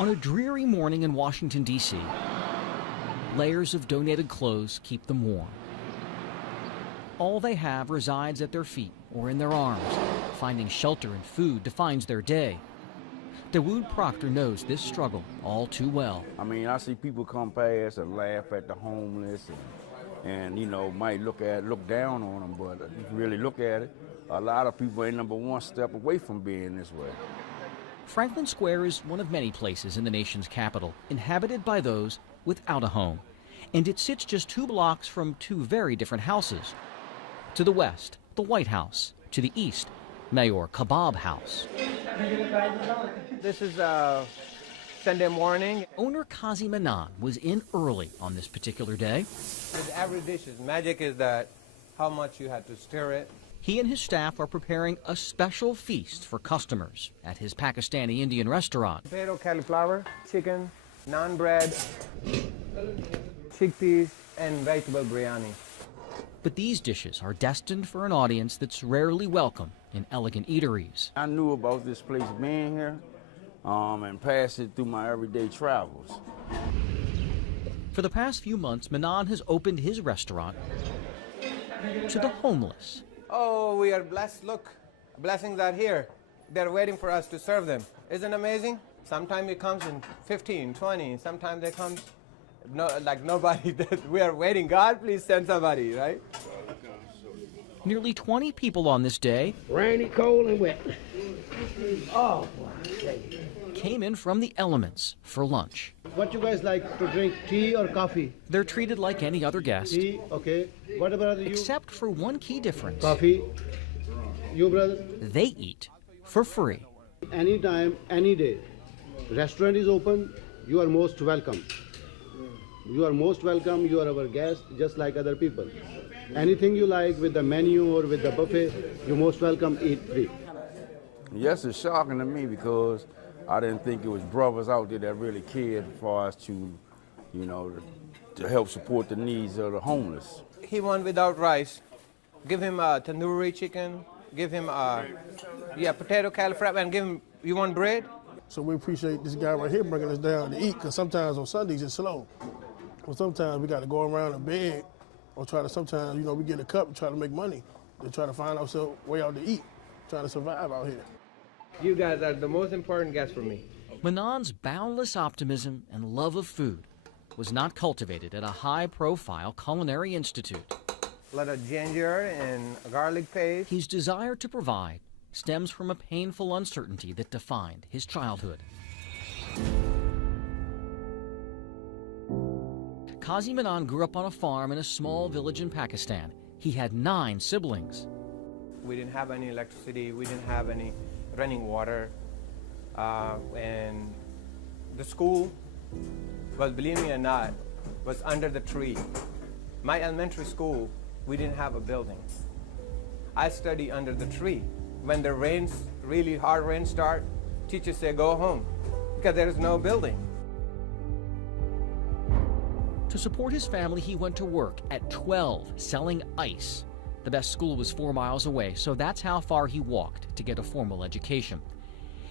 On a dreary morning in Washington, D.C., layers of donated clothes keep them warm. All they have resides at their feet or in their arms. Finding shelter and food defines their day. Dawood Proctor knows this struggle all too well. I mean, I see people come past and laugh at the homeless and you know, might look down on them, but if you really look at it, a lot of people ain't number one step away from being this way. Franklin Square is one of many places in the nation's capital inhabited by those without a home. And it sits just 2 blocks from 2 very different houses. To the west, the White House. To the east, Mayor Kebab House. This is Sunday morning. Owner Kazi Manan was in early on this particular day. With every dish, magic is that how much you have to stir it. He and his staff are preparing a special feast for customers at his Pakistani Indian restaurant. Potato, cauliflower, chicken, naan bread, chickpeas, and vegetable biryani. But these dishes are destined for an audience that's rarely welcome in elegant eateries. I knew about this place being here and passed it through my everyday travels. For the past few months, Manan has opened his restaurant to the homeless. Oh, we are blessed. Look, blessings are here. They're waiting for us to serve them. Isn't it amazing? Sometimes it comes in 15, 20. Sometimes they come like nobody. We are waiting. God, please send somebody, right? Nearly 20 people on this day. Rainy, cold, and wet. Oh, came in from the elements for lunch. What you guys like to drink, tea or coffee? They're treated like any other guest. Tea, okay. What about you? Except for one key difference. Coffee. You, brother? They eat for free. Anytime, any day. Restaurant is open. You are most welcome. You are most welcome. You are our guest, just like other people. Anything you like with the menu or with the buffet, you're most welcome, eat free. Yes, it's shocking to me because I didn't think it was brothers out there that really cared for us to, you know, to help support the needs of the homeless. He won without rice. Give him a tandoori chicken. Give him a potato cauliflower, and give him. You want bread? So we appreciate this guy right here bringing us down to eat, because sometimes on Sundays it's slow. Well, sometimes we got to go around and beg, or sometimes, you know, we get a cup and try to make money to try to find ourselves way out to eat, trying to survive out here. You guys are the most important guests for me. Manan's boundless optimism and love of food was not cultivated at a high-profile culinary institute. A lot of ginger and garlic paste. His desire to provide stems from a painful uncertainty that defined his childhood. Kazi Manan grew up on a farm in a small village in Pakistan. He had 9 siblings. We didn't have any electricity. We didn't have any running water. And the school, well, believe me or not, was under the tree. My elementary school, we didn't have a building. I studied under the tree. When the rains, really hard rains start, teachers say go home because there is no building. To support his family, he went to work at 12 selling ice. The best school was 4 miles away, so that's how far he walked to get a formal education.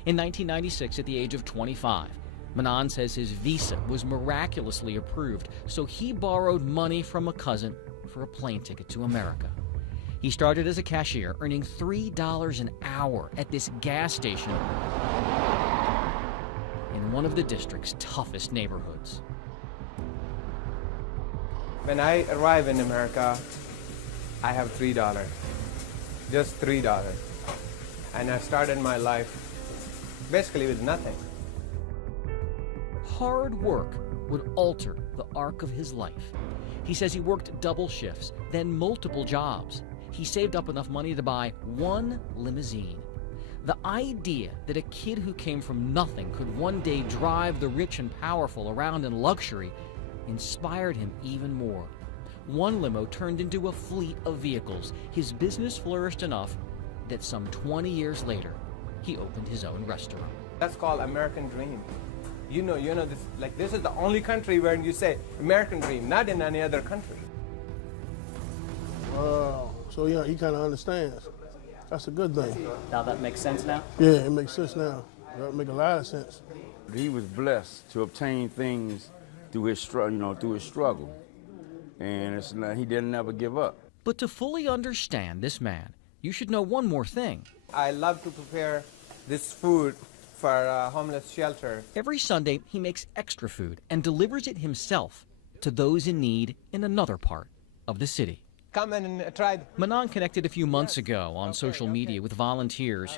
In 1996, at the age of 25, Manan says his visa was miraculously approved, so he borrowed money from a cousin for a plane ticket to America. He started as a cashier, earning $3 an hour at this gas station in one of the district's toughest neighborhoods. When I arrive in America, I have $3, just $3. And I started my life basically with nothing. Hard work would alter the arc of his life. He says he worked double shifts, then multiple jobs. He saved up enough money to buy 1 limousine. The idea that a kid who came from nothing could one day drive the rich and powerful around in luxury inspired him even more. 1 limo turned into a fleet of vehicles. His business flourished enough that some 20 years later, he opened his own restaurant. That's called American dream. You know, this is the only country where you say American dream, not in any other country. Wow. So yeah, he kind of understands. That's a good thing. Now that makes sense now? Yeah, it makes sense now. That makes a lot of sense. He was blessed to obtain things through his struggle, and it's not, he didn't never give up. But to fully understand this man, you should know one more thing. I love to prepare this food for a homeless shelter. Every Sunday, he makes extra food and delivers it himself to those in need in another part of the city. Come and try. Manan connected a few months ago on social media with volunteers